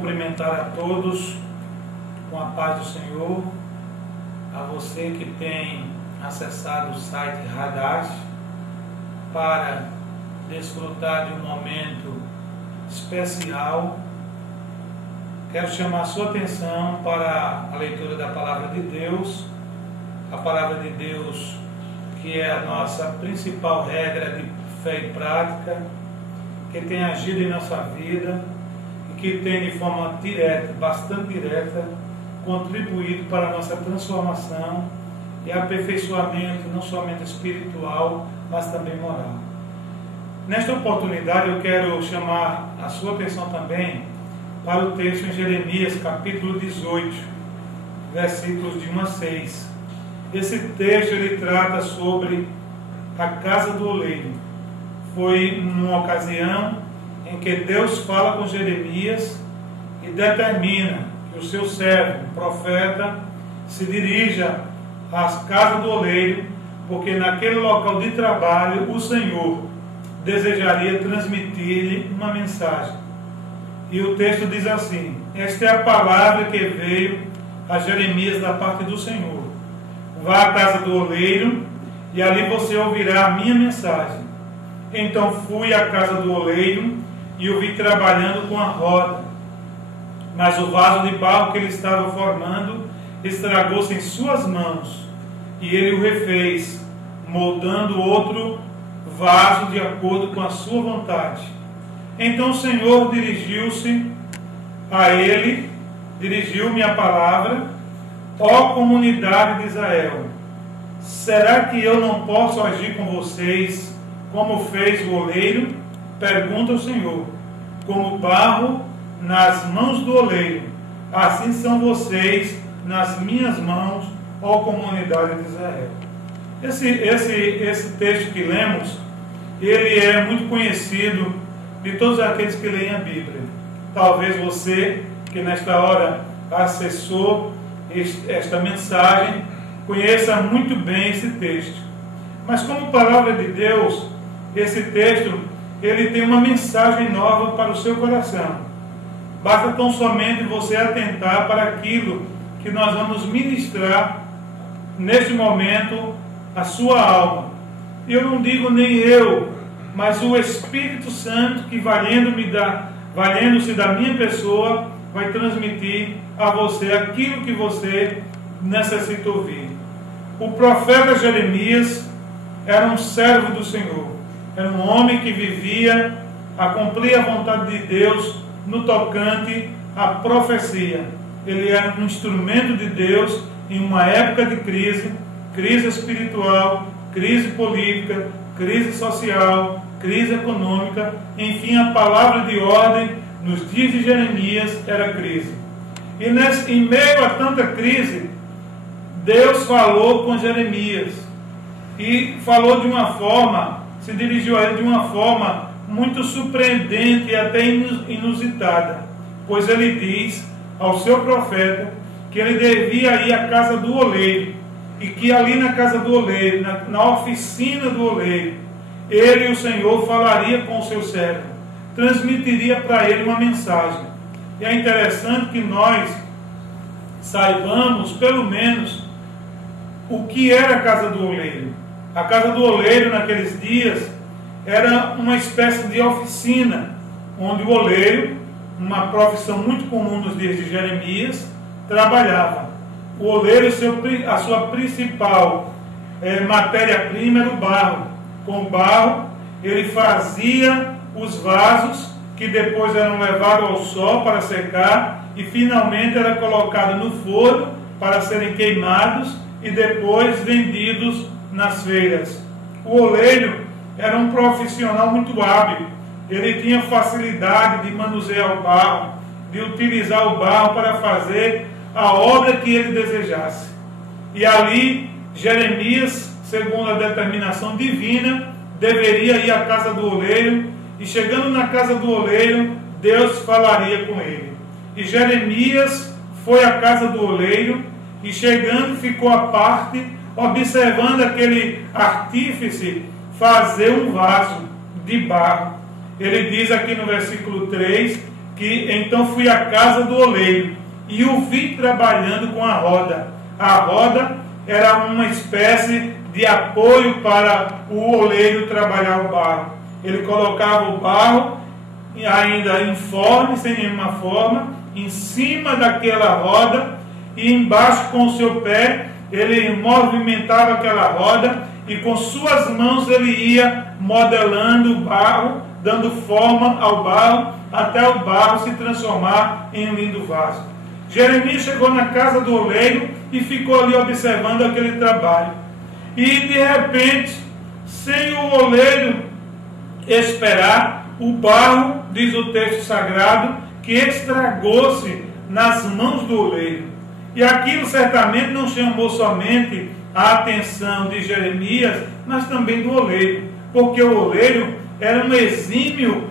cumprimentar a todos com a paz do Senhor, a você que tem acessado o site Hadash para desfrutar de um momento especial. Quero chamar a sua atenção para a leitura da Palavra de Deus, a Palavra de Deus que é a nossa principal regra de fé e prática, que tem agido em nossa vida e que tem de forma direta, bastante direta, contribuído para a nossa transformação e aperfeiçoamento não somente espiritual, mas também moral. Nesta oportunidade eu quero chamar a sua atenção também para o texto em Jeremias, capítulo 18, versículos de 1 a 6. Esse texto ele trata sobre a casa do oleiro. Foi numa ocasião em que Deus fala com Jeremias e determina que o seu servo, o profeta, se dirija à casa do oleiro, porque naquele local de trabalho o Senhor desejaria transmitir-lhe uma mensagem. E o texto diz assim: esta é a palavra que veio a Jeremias da parte do Senhor. Vá à casa do oleiro e ali você ouvirá a minha mensagem. Então fui à casa do oleiro e o vi trabalhando com a roda. Mas o vaso de barro que ele estava formando estragou-se em suas mãos. E ele o refez, moldando outro vaso de acordo com a sua vontade. Então o Senhor dirigiu-se a ele, dirigiu-me a palavra: ó comunidade de Israel, será que eu não posso agir com vocês como fez o oleiro? Pergunta o Senhor. Como barro nas mãos do oleiro, assim são vocês nas minhas mãos, ó comunidade de Israel. Esse texto que lemos, ele é muito conhecido de todos aqueles que leem a Bíblia. Talvez você, que nesta hora acessou esta mensagem, conheça muito bem esse texto. Mas como palavra de Deus, esse texto ele tem uma mensagem nova para o seu coração. Basta tão somente você atentar para aquilo que nós vamos ministrar neste momento a sua alma. Eu não digo nem eu, mas o Espírito Santo que valendo-se da minha pessoa, vai transmitir a você aquilo que você necessita ouvir. O profeta Jeremias era um servo do Senhor, era um homem que vivia a cumprir a vontade de Deus no tocante à profecia. Ele era um instrumento de Deus em uma época de crise espiritual, crise política, crise social, crise econômica, enfim, a palavra de ordem nos dias de Jeremias era crise. E em meio a tanta crise, Deus falou com Jeremias. E falou de uma forma, se dirigiu a ele de uma forma muito surpreendente e até inusitada. Pois ele diz ao seu profeta que ele devia ir à casa do oleiro. E que ali na casa do oleiro, na oficina do oleiro, ele, o Senhor, falaria com o seu servo, transmitiria para ele uma mensagem. E é interessante que nós saibamos, pelo menos, o que era a casa do oleiro. A casa do oleiro, naqueles dias, era uma espécie de oficina, onde o oleiro, uma profissão muito comum nos dias de Jeremias, trabalhava. O oleiro, a sua principal matéria-prima era o barro. Com o barro, ele fazia os vasos que depois eram levados ao sol para secar e finalmente era colocado no forno para serem queimados e depois vendidos nas feiras. O oleiro era um profissional muito hábil. Ele tinha facilidade de manusear o barro, de utilizar o barro para fazer a obra que ele desejasse. E ali, Jeremias, segundo a determinação divina, deveria ir à casa do oleiro, e chegando na casa do oleiro, Deus falaria com ele. E Jeremias foi à casa do oleiro, e chegando ficou à parte, observando aquele artífice fazer um vaso de barro. Ele diz aqui no versículo 3, que então fui à casa do oleiro e o vi trabalhando com a roda. A roda era uma espécie de apoio para o oleiro trabalhar o barro. Ele colocava o barro ainda informe, sem nenhuma forma, em cima daquela roda, e embaixo com o seu pé ele movimentava aquela roda, e com suas mãos ele ia modelando o barro, dando forma ao barro, até o barro se transformar em um lindo vaso. Jeremias chegou na casa do oleiro e ficou ali observando aquele trabalho. E de repente, sem o oleiro esperar, o barro, diz o texto sagrado, que estragou-se nas mãos do oleiro. E aquilo certamente não chamou somente a atenção de Jeremias, mas também do oleiro, porque o oleiro era um exímio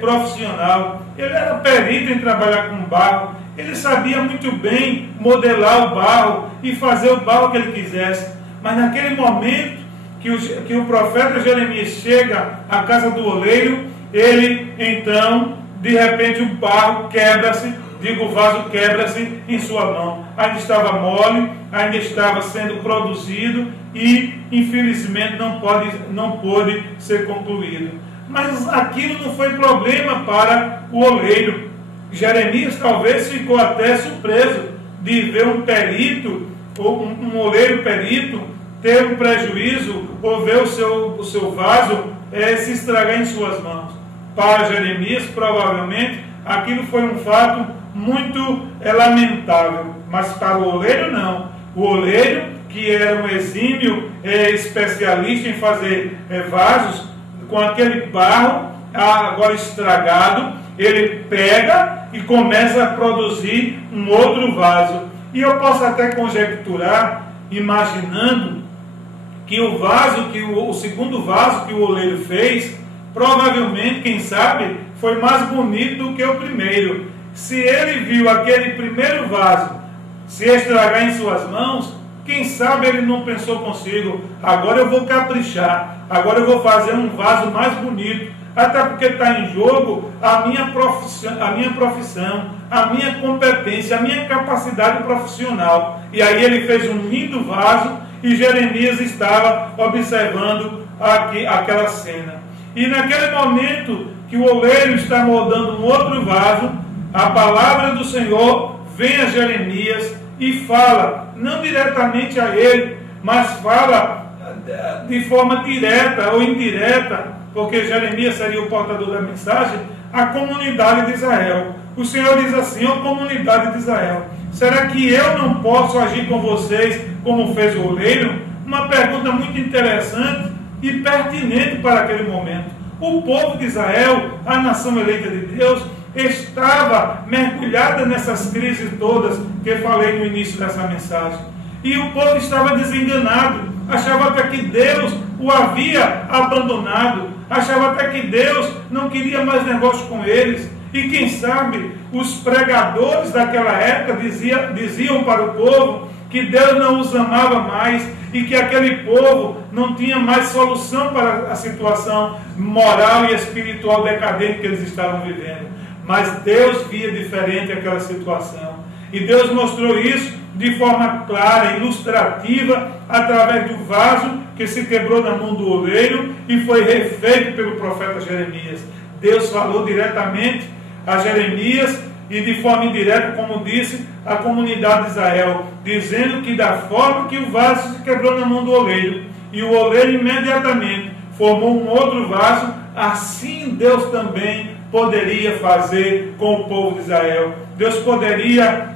profissional. Ele era perito em trabalhar com barro. Ele sabia muito bem modelar o barro e fazer o barro que ele quisesse. Mas naquele momento que o profeta Jeremias chega à casa do oleiro, ele então, de repente, o barro quebra-se, o vaso quebra-se em sua mão. Ainda estava mole, ainda estava sendo produzido e, infelizmente, não pôde ser concluído. Mas aquilo não foi problema para o oleiro. Jeremias talvez ficou até surpreso de ver um perito, ou um oleiro perito, ter um prejuízo, ou ver o seu vaso se estragar em suas mãos. Para Jeremias, provavelmente, aquilo foi um fato muito lamentável, mas para o oleiro não. O oleiro, que era um exímio especialista em fazer vasos, com aquele barro agora estragado, ele pega e começa a produzir um outro vaso. E eu posso até conjecturar, imaginando que o segundo vaso que o oleiro fez, provavelmente, quem sabe, foi mais bonito do que o primeiro. Se ele viu aquele primeiro vaso se estragar em suas mãos, quem sabe ele não pensou consigo, agora eu vou caprichar, agora eu vou fazer um vaso mais bonito, até porque está em jogo a minha profissão, a minha competência, a minha capacidade profissional. E aí ele fez um lindo vaso e Jeremias estava observando aquela cena. E naquele momento que o oleiro está moldando um outro vaso, a palavra do Senhor vem a Jeremias e fala, não diretamente a ele, mas fala de forma direta ou indireta, porque Jeremias seria o portador da mensagem, à comunidade de Israel. O Senhor diz assim, ó comunidade de Israel, será que eu não posso agir com vocês como fez o oleiro? Uma pergunta muito interessante e pertinente para aquele momento. O povo de Israel, a nação eleita de Deus, estava mergulhada nessas crises todas que eu falei no início dessa mensagem. E o povo estava desenganado, achava até que Deus o havia abandonado, achava até que Deus não queria mais negócio com eles. E quem sabe, os pregadores daquela época diziam para o povo que Deus não os amava mais e que aquele povo não tinha mais solução para a situação moral e espiritual decadente que eles estavam vivendo. Mas Deus via diferente aquela situação. E Deus mostrou isso de forma clara, ilustrativa, através do vaso que se quebrou na mão do oleiro e foi refeito pelo profeta Jeremias. Deus falou diretamente a Jeremias e de forma indireta, como disse, a comunidade de Israel, dizendo que da forma que o vaso se quebrou na mão do oleiro, e o oleiro imediatamente formou um outro vaso, assim Deus também poderia fazer com o povo de Israel. Deus poderia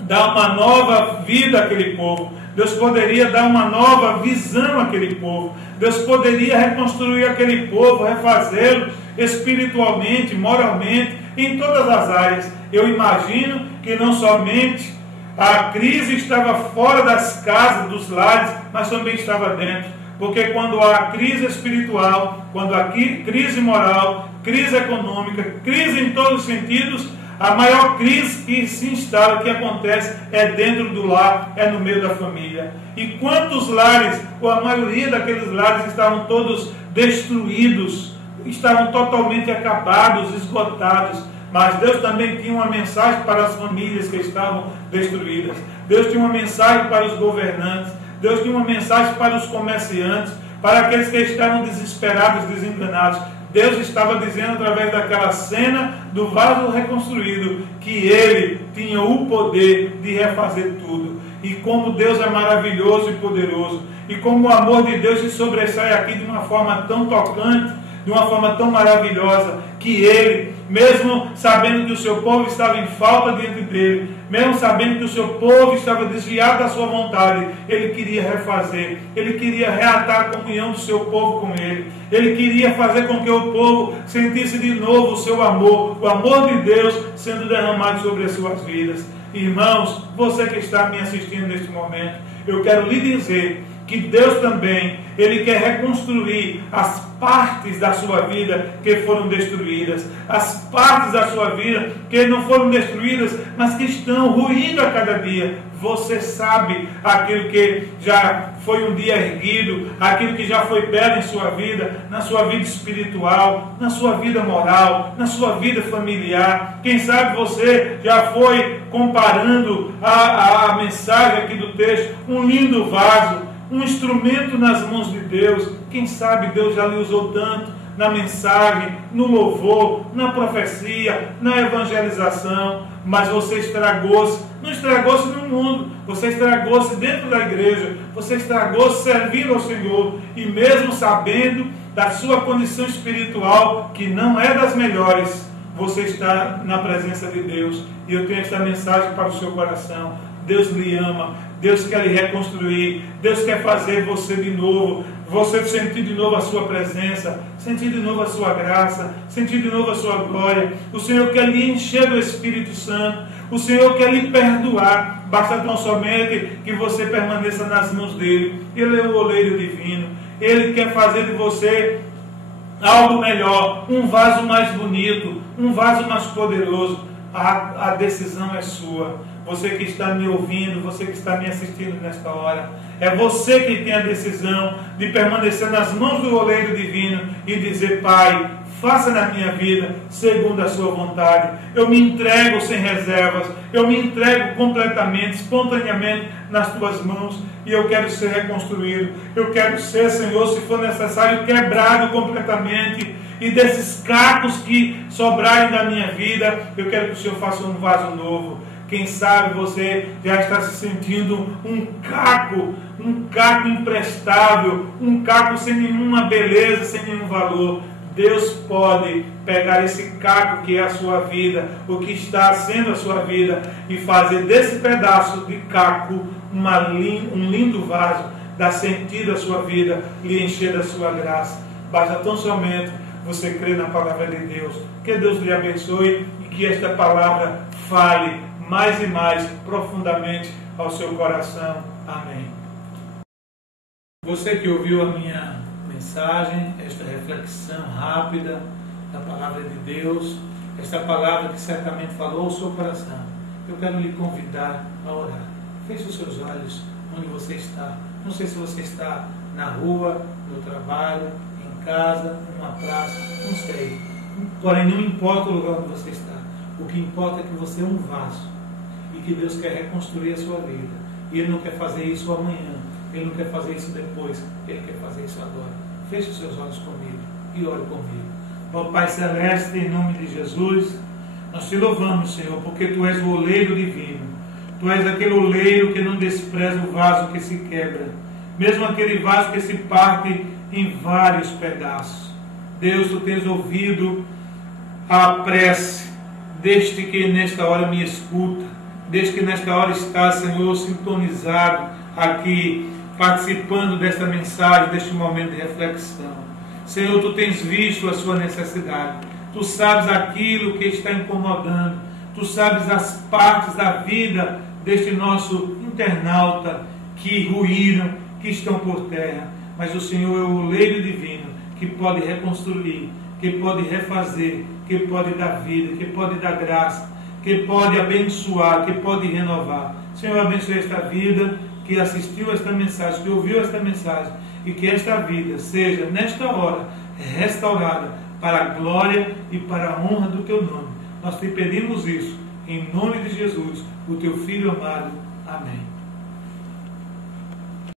dar uma nova vida àquele povo. Deus poderia dar uma nova visão àquele povo. Deus poderia reconstruir aquele povo, refazê-lo espiritualmente, moralmente, em todas as áreas. Eu imagino que não somente a crise estava fora das casas, dos lares, mas também estava dentro. Porque quando há crise espiritual, quando há crise moral, crise econômica, crise em todos os sentidos, a maior crise que se instala, que acontece, é dentro do lar, é no meio da família. E quantos lares, ou a maioria daqueles lares, estavam todos destruídos, estavam totalmente acabados, esgotados. mas Deus também tinha uma mensagem para as famílias que estavam destruídas. Deus tinha uma mensagem para os governantes. Deus tinha uma mensagem para os comerciantes, para aqueles que estavam desesperados, desenganados. Deus estava dizendo através daquela cena do vaso reconstruído que Ele tinha o poder de refazer tudo. E como Deus é maravilhoso e poderoso, e como o amor de Deus se sobressai aqui de uma forma tão tocante, de uma forma tão maravilhosa, que Ele, mesmo sabendo que o seu povo estava em falta diante dele, mesmo sabendo que o seu povo estava desviado da sua vontade, Ele queria refazer, Ele queria reatar a comunhão do seu povo com Ele, Ele queria fazer com que o povo sentisse de novo o seu amor, o amor de Deus sendo derramado sobre as suas vidas. Irmãos, você que está me assistindo neste momento, eu quero lhe dizer que Deus também, Ele quer reconstruir as partes da sua vida que foram destruídas, as partes da sua vida que não foram destruídas, mas que estão ruindo a cada dia. Você sabe aquilo que já foi um dia erguido, aquilo que já foi belo em sua vida, na sua vida espiritual, na sua vida moral, na sua vida familiar. Quem sabe você já foi comparando a mensagem aqui do texto, um lindo vaso, um instrumento nas mãos de Deus. Quem sabe Deus já lhe usou tanto na mensagem, no louvor, na profecia, na evangelização, mas você estragou-se. Não estragou-se no mundo, você estragou-se dentro da igreja, você estragou-se servindo ao Senhor, e mesmo sabendo da sua condição espiritual, que não é das melhores, você está na presença de Deus. E eu tenho esta mensagem para o seu coração: Deus lhe ama, Deus quer lhe reconstruir, Deus quer fazer você de novo, você sentir de novo a sua presença, sentir de novo a sua graça, sentir de novo a sua glória. O Senhor quer lhe encher do Espírito Santo, o Senhor quer lhe perdoar, basta tão somente que você permaneça nas mãos dEle. Ele é o oleiro divino, Ele quer fazer de você algo melhor, um vaso mais bonito, um vaso mais poderoso. A decisão é sua. Você que está me ouvindo, você que está me assistindo nesta hora, é você que tem a decisão de permanecer nas mãos do oleiro divino e dizer: Pai, faça na minha vida segundo a sua vontade. Eu me entrego sem reservas, eu me entrego completamente, espontaneamente nas tuas mãos, e eu quero ser reconstruído. Eu quero ser, Senhor, se for necessário, quebrado completamente. E desses cacos que sobrarem da minha vida, eu quero que o Senhor faça um vaso novo. Quem sabe você já está se sentindo um caco imprestável, um caco sem nenhuma beleza, sem nenhum valor. Deus pode pegar esse caco que é a sua vida, o que está sendo a sua vida, e fazer desse pedaço de caco um lindo vaso, dar sentido à sua vida, lhe encher da sua graça. Basta tão somente você crer na palavra de Deus. Que Deus lhe abençoe e que esta palavra fale mais e mais profundamente ao seu coração. Amém. Você que ouviu a minha mensagem, esta reflexão rápida da palavra de Deus, esta palavra que certamente falou ao seu coração, eu quero lhe convidar a orar. Feche os seus olhos onde você está. Não sei se você está na rua, no trabalho, em casa, numa praça, não sei. Porém, não importa o lugar onde você está. O que importa é que você é um vaso e que Deus quer reconstruir a sua vida. E Ele não quer fazer isso amanhã, Ele não quer fazer isso depois, Ele quer fazer isso agora. Feche os seus olhos comigo e ore comigo. Ó Pai Celeste, em nome de Jesus, nós te louvamos, Senhor, porque Tu és o oleiro divino. Tu és aquele oleiro que não despreza o vaso que se quebra, mesmo aquele vaso que se parte em vários pedaços. Deus, Tu tens ouvido a prece deste que nesta hora me escuta, desde que nesta hora está, Senhor, sintonizado aqui, participando desta mensagem, deste momento de reflexão. Senhor, Tu tens visto a sua necessidade, Tu sabes aquilo que está incomodando, Tu sabes as partes da vida deste nosso internauta que ruíram, que estão por terra, mas o Senhor é o oleiro divino que pode reconstruir, que pode refazer, que pode dar vida, que pode dar graça, que pode abençoar, que pode renovar. Senhor, abençoe esta vida que assistiu esta mensagem, que ouviu esta mensagem, e que esta vida seja, nesta hora, restaurada para a glória e para a honra do Teu nome. Nós te pedimos isso, em nome de Jesus, o teu Filho amado. Amém.